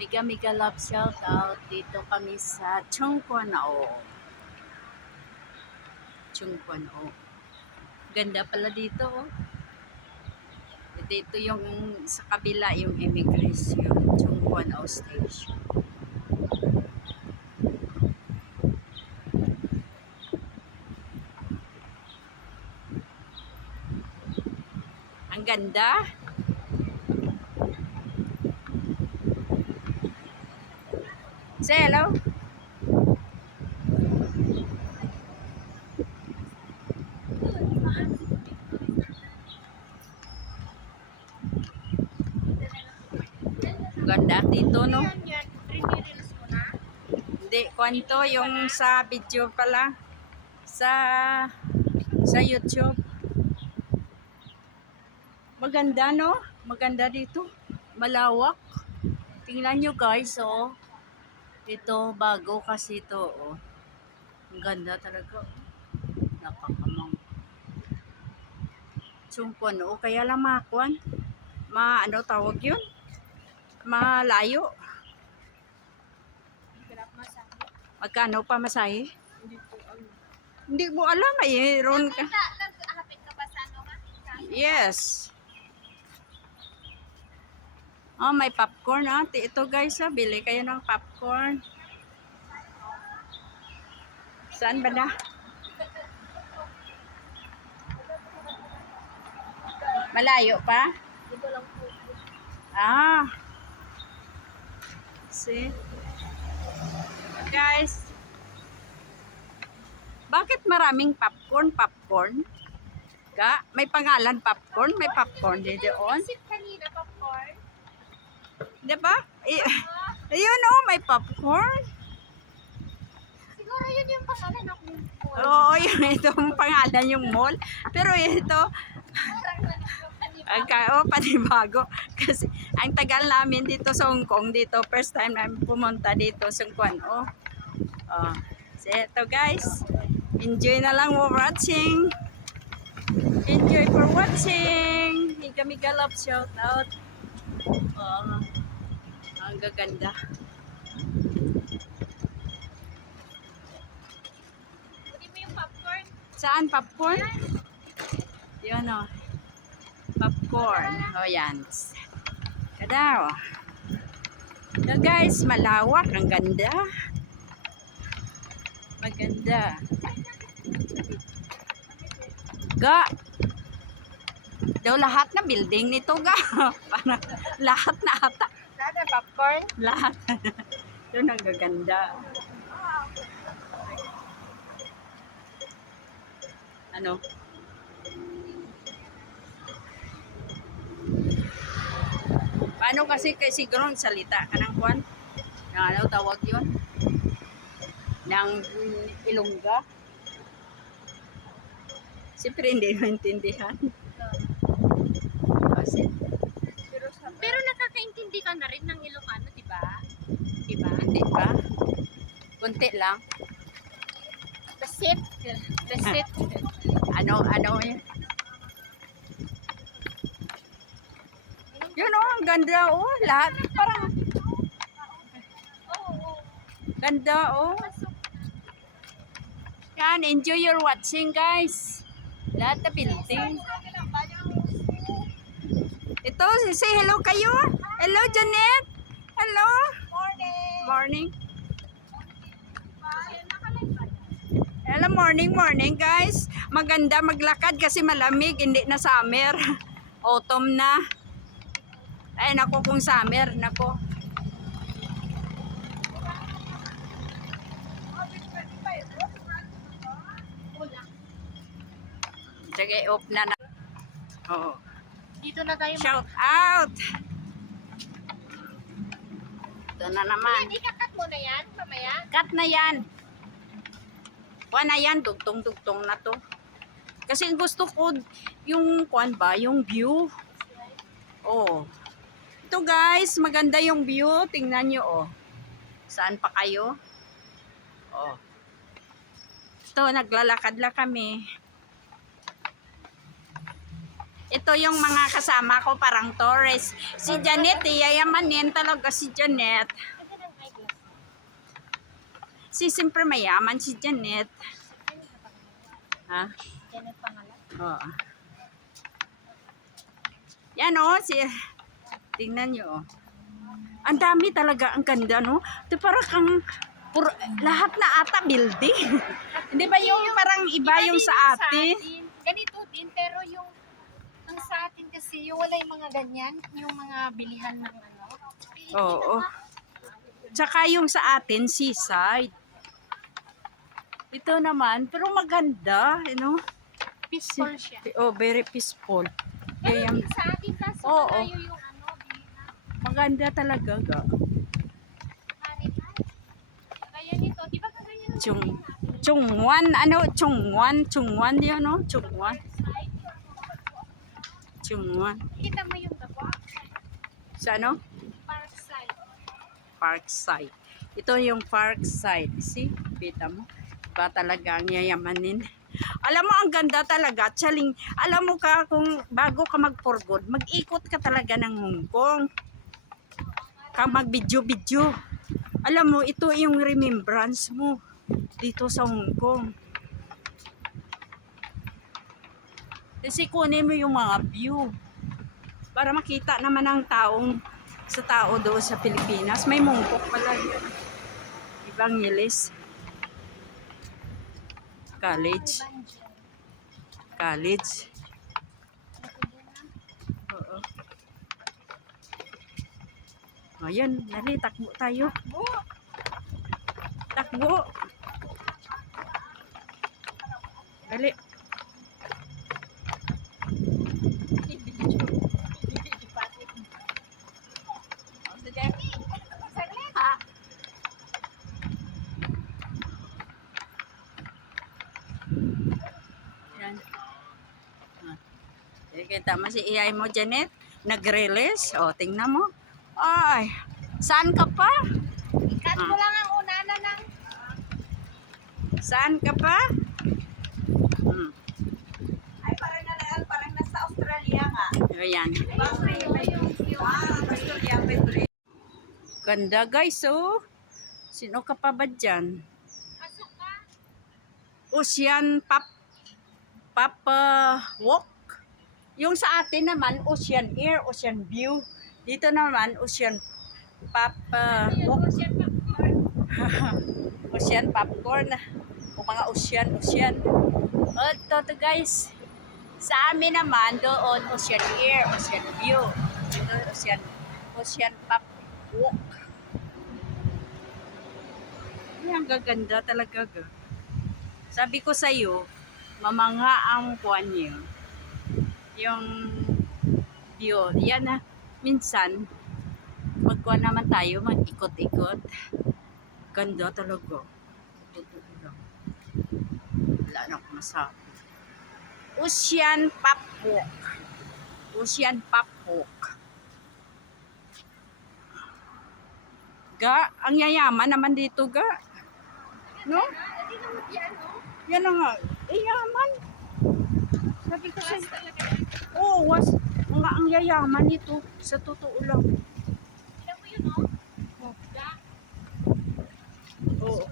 Mega mega love shout out. Dito kami sa Chungkwonao. Chungkwonao. Ganda pala dito oh. Dito yung sa kabila yung immigration. Chungkwonao Station. Ang ganda. Say hello. Ganda dito no. Hindi, kwento yung sa video pala. Sa YouTube. Maganda no? Maganda dito. Malawak. Tingnan nyo guys oh. Ito bago kasi ito oh. Ang ganda talaga. Napakamang. Chungkwan oh. Kaya lang makuan. Ano tawag yun? Malayo. Magkano pa masahe? Hindi mo alam eh. Ron ka. Yes. Oh, may popcorn ah. Ito guys ah. Bili kayo ng popcorn. Saan ba na? Malayo pa? Dito lang po. Ah. See? Guys. Bakit maraming popcorn? Popcorn? Ka? May pangalan popcorn? May popcorn dito on? Isip kanina popcorn. Diba? Ayun oh, may popcorn. Siguro yun yung pangalan ng mall. Oo, yun itong pangalan yung mall. Pero ito, panibago. Kasi ang tagal namin dito sa Hong Kong, dito first time namin pumunta dito sa Chungkwonao. Oh. So ito guys, enjoy na lang watching. Enjoy for watching. Mega mega love shout out. Oh, ang gaganda. Pwede mo yung popcorn. Saan popcorn? Yun o. Popcorn. O yan. Kadaw. So guys, malawak. Ang ganda. Maganda. Ga. Daw lahat na building nito ga. Parang lahat na ata. Nada popcorn? Lahat. Yun ang gaganda. Ano? Paano kasi siguro ang salita ka ng kwan? Ng ano tawag yun? Ng Ilongga? Siyempre hindi maintindihan. Kasi, Pero nakakaintindi ka na rin ng Ilocano, di ba? diba? Hindi pa? Kunti lang. Basit. Basit. Ano yun? Yun oh, ang ganda oh. Lahat. Parang Oo. ganda oh. Yan, enjoy your watching guys. Lahat na building. Ito, say hello kayo. Hello Janet. Hello. Morning. Morning. Hello, morning guys. Maganda maglakad kasi malamig, hindi na summer. Autumn na. Ay nako kung summer, nako. Sige, off na na. Oh. Dito na tayo. Shout out. Ito na naman. Hindi kakat mo na yan, mamaya. Cut na yan. Kuha na yan, dugtong-dugtong na to. Kasi gusto ko yung kuan ba, yung view. Oh. Ito guys, maganda yung view. Tingnan nyo oh. Saan pa kayo? Oh. Ito, naglalakad lang kami. Ito yung mga kasama ko, parang tourist. Si Janet, yayamanin talaga si Janet. Siyempre mayaman si Janet. Ha? Janet pangalan. Oo. Yan o, tingnan nyo. Oh. Ang dami talaga, ang ganda, no? Ito parang kang, lahat na ata building. Hindi ba yung parang iba yung sa atin? Ganito din, pero yung ang sa atin kasi, yung wala yung mga ganyan, yung mga bilihan ng ano. Oo. Tsaka yung sa atin, seaside. Ito naman, pero maganda, you know? Peaceful siya. Oh, very peaceful. Pero Kaya, yung sa atin kasi, Oo. malayo yung ano, bilihan. maganda talaga, ga. Marihan. Kaya nito, di ba kaganyan ang Chungwan, ano? Chungwan yun, no? Chungwan. Chungwan. Kita mo yung dabo? Sa ano? Parkside. Parkside. Ito yung Parkside. See? Kita mo? Ba talaga ang yayamanin. Alam mo, ang ganda talaga. Chaling, alam mo ka, kung bago ka mag-for good, mag-ikot ka talaga ng Hong Kong. Ka mag-video-video. Alam mo, ito yung remembrance mo dito sa Hong Kong. Kasi kunin mo yung mga view. Para makita naman ang sa tao doon sa Pilipinas. May mungkok pala. Evangelist. College. College. Oo. Ayan, dali, takbo tayo. Takbo. Dali. Yan. Kita mo si iay mo, Janet? Nag-release. O, tingnan mo. Ay, saan ka pa? Ikat mo lang ang unana ng Saan ka pa? Ay, parang nasa Australia nga. Ayan. Ganda guys, oh. Sino ka pa ba dyan? pasok ka. Ocean Walk. Yung sa atin naman, Ocean Air, Ocean View. Dito naman, Ocean Walk. Ocean Popcorn. O mga ocean. O, ito guys. Sa amin naman, doon, Ocean Air, Ocean View. Dito, Ocean Walk. Ay, ang gaganda talaga. Sabi ko sa'yo, mamangha ang kuwan niyo. Yung view. Yan na. Minsan, magkuhan naman tayo, mag-ikot-ikot. Ganda talaga. Totoo lang. Wala na akong masabi. Ocean Walk. Ocean Walk. Ga, ang yayaman naman dito, ga. No? Hindi naman yan, no? Yan na nga. Yaman. Sabi ko sa'yo. Oo, ang yayaman nito. Sa totoo lang. Ilan mo yun, no? Da. Oo.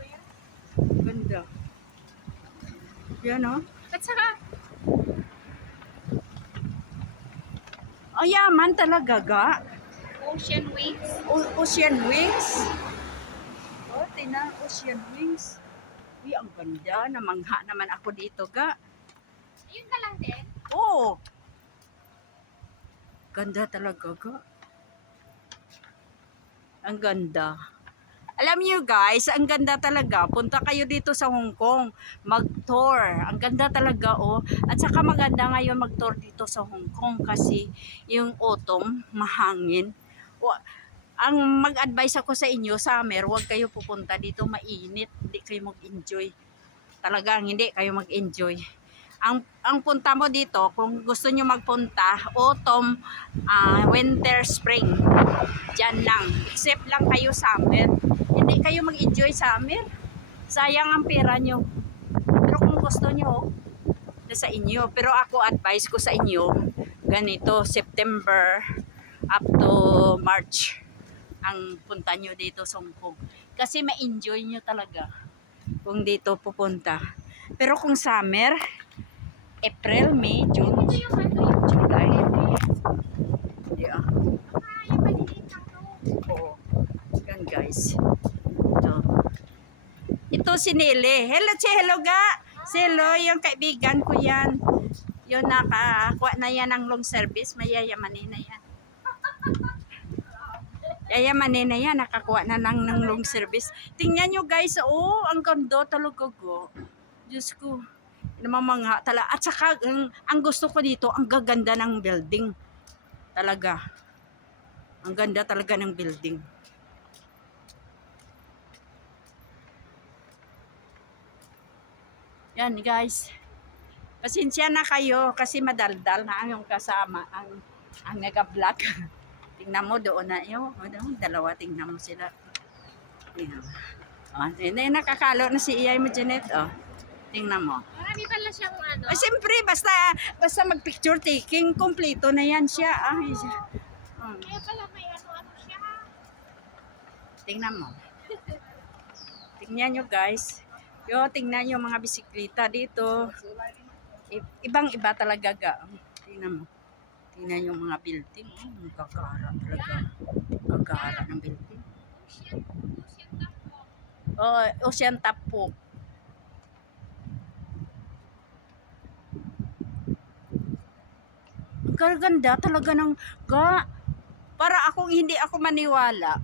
Ganda. Yan, oh. At saka, Ang yaman talaga, ga. ocean wings. Ocean Wings. Oh, tina, Ocean Wings. Uy, ang ganda. Namangha naman ako dito, ga. Ayun ka lang din. Oo. Ganda talaga, ga. Ang ganda. Alam niyo guys, ang ganda talaga. Punta kayo dito sa Hong Kong. Mag-tour. Ang ganda talaga, oh. At saka maganda ngayon mag-tour dito sa Hong Kong kasi yung autumn, mahangin. Ang mag-advise ako sa inyo, summer, huwag kayo pupunta dito, mainit. Hindi kayo mag-enjoy. Talagang hindi kayo mag-enjoy. Ang punta mo dito, kung gusto nyo magpunta, autumn, winter, spring. Diyan lang. Except lang kayo summer. Hindi kayo mag-enjoy summer. Sayang ang pera nyo. Pero kung gusto nyo, sa inyo. Pero ako advice ko sa inyo, ganito, September up to March ang punta nyo dito sa Hong Kong. Kasi ma-enjoy nyo talaga kung dito pupunta. Pero kung summer, April, May, June, Ito yung ano yung July. Yeah. yung maliliit lang to. Oo. Yan guys. Ito. Ito si Nele. Hello ga. Si Hello, yung kaibigan ko yan. Yung nakakuha na yan ng long service. Mayayamanin na yan. Yayamanin na yan. Nakakuha na ng long service. Tingnan nyo guys. Oh, ang ganda talaga go. Diyos ko. Namamangha talaga. At saka, ang gusto ko dito, ang gaganda ng building. Talaga. Ang ganda talaga ng building. Yan guys. Pasensya na kayo kasi madaldal na ang yung kasama ang nag-vlog. Tingnan mo doon na yung dalawa, tingnan mo sila. Tingnan mo. Oh, nakakalo na si Iyay mo, Janet. Oh, tingnan mo. Marami pala siyang ano. Ay, siyempre, basta mag-picture taking, kompleto na yan siya. Ay, siya. Kaya pala may ano siya. Tingnan mo. Tingnan nyo guys. Yo, tingnan nyo mga bisikleta dito. Ibang-iba talaga ga. Tingnan mo. Tingnan yung mga building. Oh, ang gagara talaga. Gagara ng building. Oh, Ocean Top po. Ang gaganda talaga ng para akong hindi ako maniwala.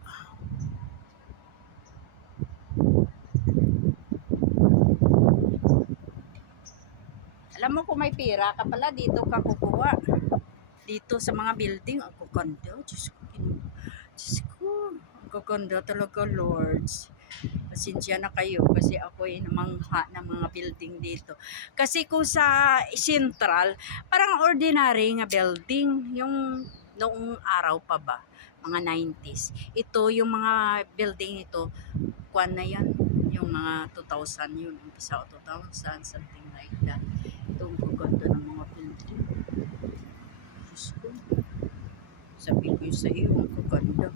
Alam mo kung may pira ka pala, dito ka kukuha. Dito sa mga building, ang gaganda. Diyos ko, Diyos ko. Ang gaganda talaga, Lords. Pasensya na kayo kasi ako ay namangha ng mga building dito. Kasi kung sa Central, parang ordinary nga building. Yung noong araw pa ba, mga 90s. Ito, yung mga building ito, kuwan na yan. Yung mga 2000 yun. Umpisa 2000, something like that. Ito ang gaganda ng mga building. Diyos ko. Sabi ko sa iyo, ang gaganda.